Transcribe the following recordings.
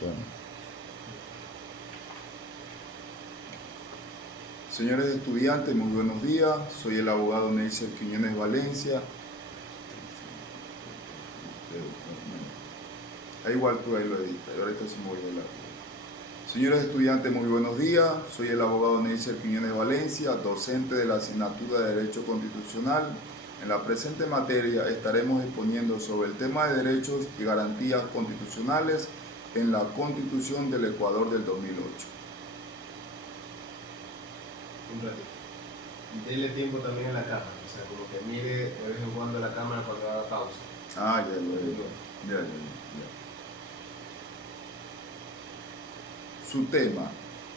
Bueno. Señores estudiantes, muy buenos días. Soy el abogado Neisser Quiñones Valencia. Igual tú ahí lo editas, y ahorita se me voy a hablar. Señores estudiantes, muy buenos días. Soy el abogado Neisser Quiñones Valencia, docente de la asignatura de Derecho Constitucional. En la presente materia estaremos exponiendo sobre el tema de derechos y garantías constitucionales en la Constitución del Ecuador del 2008. Un ratito. Y denle tiempo también a la cámara, o sea, como que mire de vez en cuando la cámara cuando haga pausa. Ah, ya. Su tema.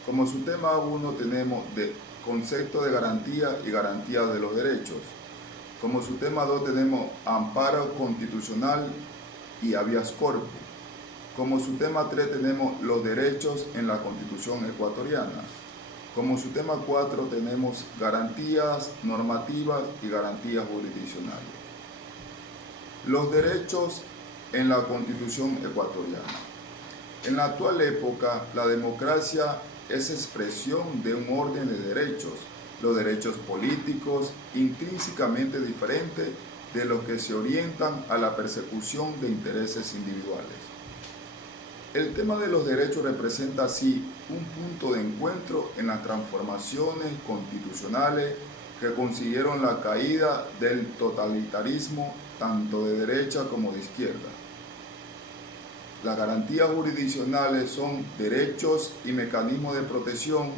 Como su tema 1 tenemos de concepto de garantía y garantía de los derechos. Como su tema 2 tenemos amparo constitucional y habeas corpus. Como su tema 3 tenemos los derechos en la Constitución ecuatoriana. Como su tema 4 tenemos garantías normativas y garantías jurisdiccionales. Los derechos en la Constitución ecuatoriana. En la actual época, la democracia es expresión de un orden de derechos, los derechos políticos intrínsecamente diferentes de los que se orientan a la persecución de intereses individuales. El tema de los derechos representa así un punto de encuentro en las transformaciones constitucionales que consiguieron la caída del totalitarismo tanto de derecha como de izquierda. Las garantías jurisdiccionales son derechos y mecanismos de protección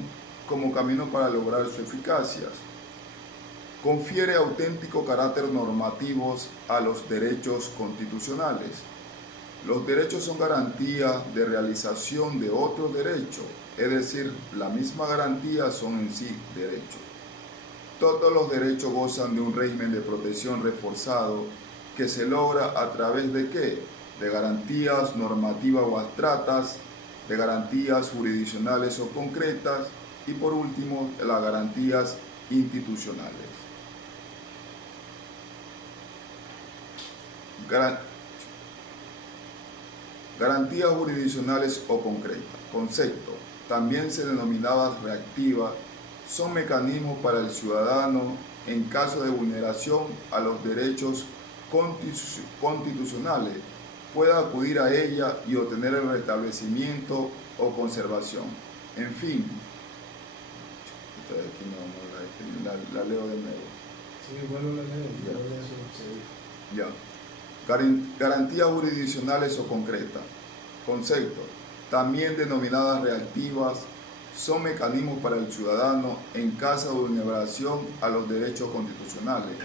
como camino para lograr su eficacia. Confiere auténtico carácter normativos a los derechos constitucionales. Los derechos son garantías de realización de otros derechos, es decir, la misma garantía son en sí derechos. Todos los derechos gozan de un régimen de protección reforzado que se logra a través de ¿qué? De garantías normativas o abstractas, de garantías jurisdiccionales o concretas y por último las garantías institucionales. Garantías jurisdiccionales o concretas. Concepto. También se denominadas reactivas, son mecanismos para el ciudadano en caso de vulneración a los derechos constitucionales, pueda acudir a ella y obtener el restablecimiento o conservación. En fin, la leo de nuevo. Sí, vuelvo a leer. Ya. Garantías jurisdiccionales o concretas. Concepto. También denominadas reactivas, son mecanismos para el ciudadano en caso de vulneración a los derechos constitucionales,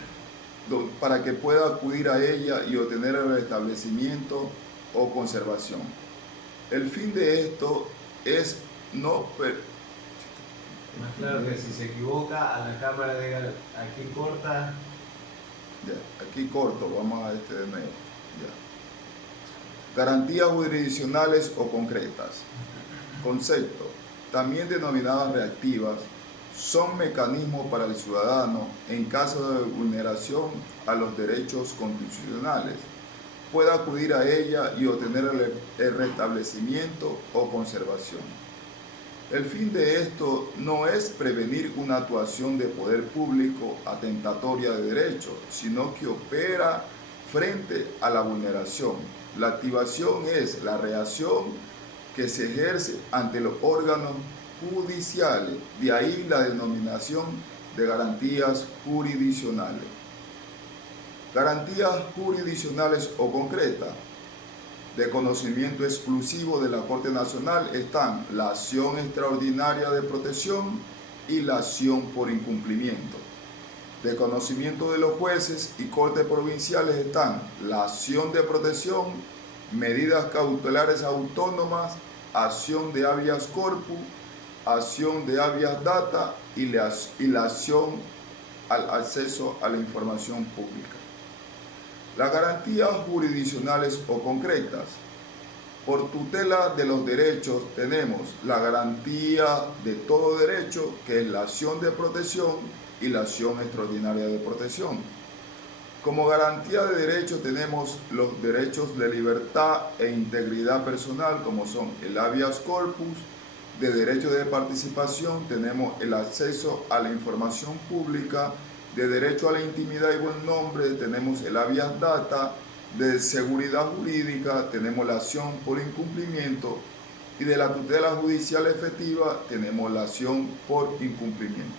para que pueda acudir a ella y obtener el restablecimiento o conservación. El fin de esto es no... Más claro que si se equivoca, a la cámara diga, aquí corta. Ya, aquí corto, vamos a de nuevo. Ya. Garantías jurisdiccionales o concretas. Concepto. También denominadas reactivas, son mecanismos para el ciudadano en caso de vulneración a los derechos constitucionales, pueda acudir a ella y obtener el restablecimiento o conservación. El fin de esto no es prevenir una actuación de poder público atentatoria de derechos, sino que opera frente a la vulneración. La activación es la reacción que se ejerce ante los órganos judiciales, de ahí la denominación de garantías jurisdiccionales. Garantías jurisdiccionales o concretas, de conocimiento exclusivo de la Corte Nacional, están la acción extraordinaria de protección y la acción por incumplimiento. De conocimiento de los jueces y cortes provinciales están la acción de protección, medidas cautelares autónomas, acción de habeas corpus, acción de habeas data y la acción al acceso a la información pública. Las garantías jurisdiccionales o concretas. Por tutela de los derechos tenemos la garantía de todo derecho, que es la acción de protección y la acción extraordinaria de protección. Como garantía de derechos tenemos los derechos de libertad e integridad personal, como son el habeas corpus. De derecho de participación tenemos el acceso a la información pública. De derecho a la intimidad y buen nombre tenemos el habeas data. De seguridad jurídica tenemos la acción por incumplimiento. Y de la tutela judicial efectiva tenemos la acción por incumplimiento.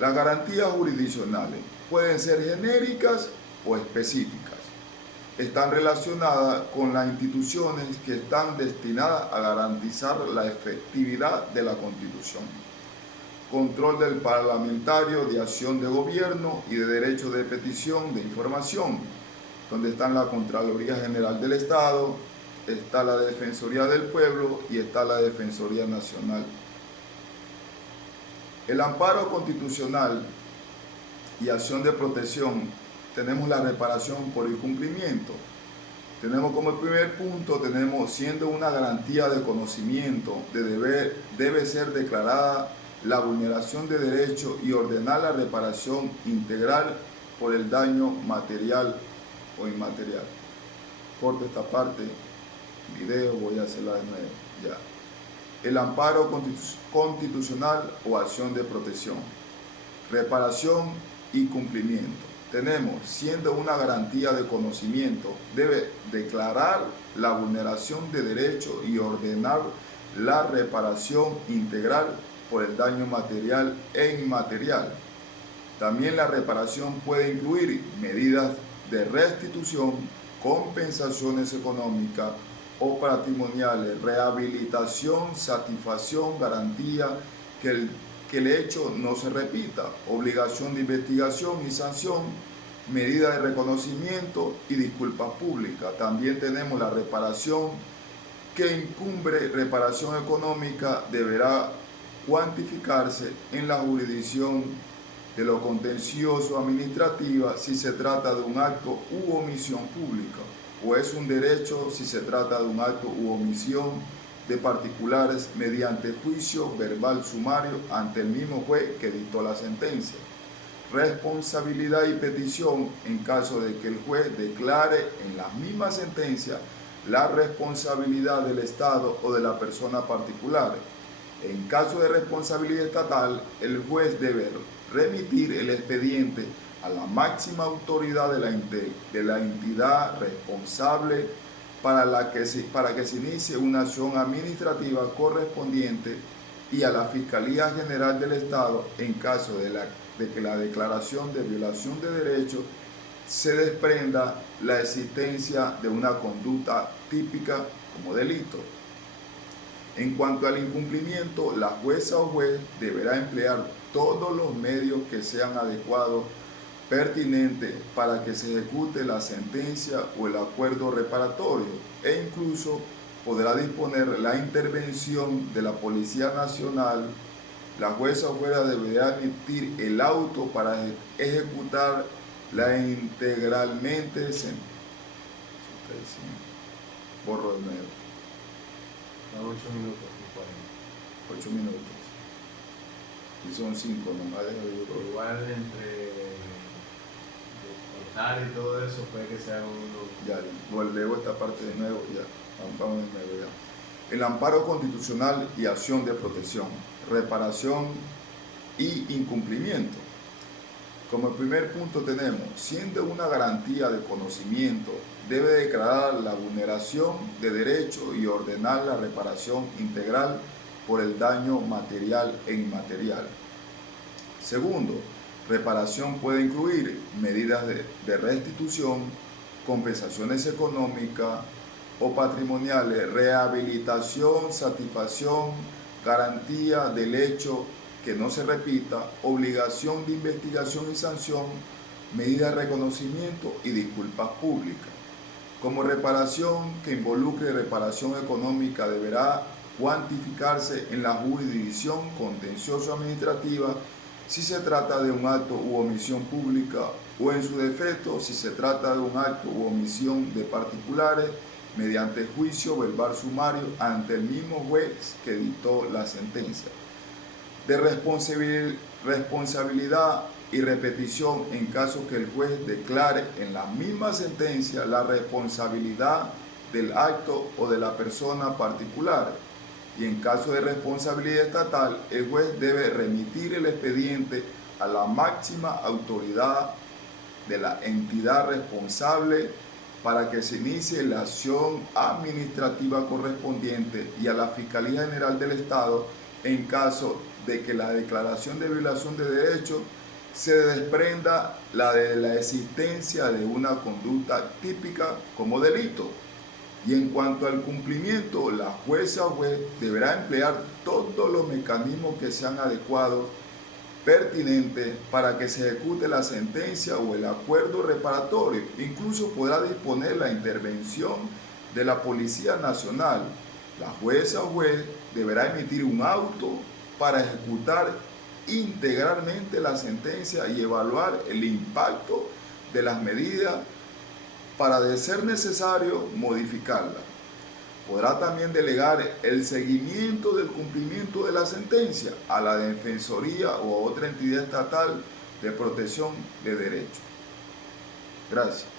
Las garantías jurisdiccionales pueden ser genéricas o específicas. Están relacionadas con las instituciones que están destinadas a garantizar la efectividad de la Constitución. Control del parlamentario de acción de gobierno y de derecho de petición de información, donde están la Contraloría General del Estado, está la Defensoría del Pueblo y está la Defensoría Nacional. El amparo constitucional y acción de protección, tenemos la reparación por incumplimiento. Tenemos como primer punto, tenemos siendo una garantía de conocimiento, de deber, debe ser declarada la vulneración de derecho y ordenar la reparación integral por el daño material o inmaterial. Corto esta parte, video, voy a hacerla de nuevo, ya. El amparo constitucional o acción de protección, reparación y cumplimiento. Tenemos, siendo una garantía de conocimiento, debe declarar la vulneración de derecho y ordenar la reparación integral por el daño material e inmaterial. También la reparación puede incluir medidas de restitución, compensaciones económicas o patrimoniales, rehabilitación, satisfacción, garantía que el hecho no se repita, obligación de investigación y sanción, medida de reconocimiento y disculpas públicas. También tenemos la reparación que incumbre reparación económica, deberá cuantificarse en la jurisdicción de lo contencioso administrativa si se trata de un acto u omisión pública, o es un derecho si se trata de un acto u omisión de particulares mediante juicio verbal sumario ante el mismo juez que dictó la sentencia. Responsabilidad y petición en caso de que el juez declare en la misma sentencia la responsabilidad del Estado o de la persona particular. En caso de responsabilidad estatal, el juez debe remitir el expediente a la máxima autoridad de la entidad responsable para que se inicie una acción administrativa correspondiente y a la Fiscalía General del Estado en caso de que la declaración de violación de derechos se desprenda la existencia de una conducta típica como delito. En cuanto al incumplimiento, la jueza o juez deberá emplear todos los medios que sean adecuados, pertinentes para que se ejecute la sentencia o el acuerdo reparatorio, e incluso podrá disponer la intervención de la Policía Nacional. La jueza o jueza deberá emitir el auto para ejecutar la integralmente. Borro de nuevo. 8 minutos y 8 minutos. Y son 5, nomás deja de Pero igual entre cortar y todo eso puede que sea uno. Ya, volvemos a esta parte de nuevo, ya. Vamos de nuevo, ya. El amparo constitucional y acción de protección, reparación y incumplimiento. Como primer punto tenemos, siendo una garantía de conocimiento, debe declarar la vulneración de derecho y ordenar la reparación integral por el daño material e inmaterial. Segundo, reparación puede incluir medidas de restitución, compensaciones económicas o patrimoniales, rehabilitación, satisfacción, garantía del hecho que no se repita, obligación de investigación y sanción, medidas de reconocimiento y disculpas públicas. Como reparación que involucre reparación económica deberá cuantificarse en la jurisdicción contencioso-administrativa si se trata de un acto u omisión pública, o en su defecto si se trata de un acto u omisión de particulares mediante juicio verbal sumario ante el mismo juez que dictó la sentencia. De responsabilidad y repetición en caso que el juez declare en la misma sentencia la responsabilidad del acto o de la persona particular. Y en caso de responsabilidad estatal, el juez debe remitir el expediente a la máxima autoridad de la entidad responsable para que se inicie la acción administrativa correspondiente y a la Fiscalía General del Estado en caso de que la declaración de violación de derechos se desprenda la de la existencia de una conducta típica como delito. Y en cuanto al cumplimiento, la jueza o juez deberá emplear todos los mecanismos que sean adecuados, pertinentes para que se ejecute la sentencia o el acuerdo reparatorio. Incluso podrá disponer la intervención de la Policía Nacional. La jueza o juez deberá emitir un auto para ejecutar integralmente la sentencia y evaluar el impacto de las medidas para, de ser necesario, modificarla. Podrá también delegar el seguimiento del cumplimiento de la sentencia a la Defensoría o a otra entidad estatal de protección de derechos. Gracias.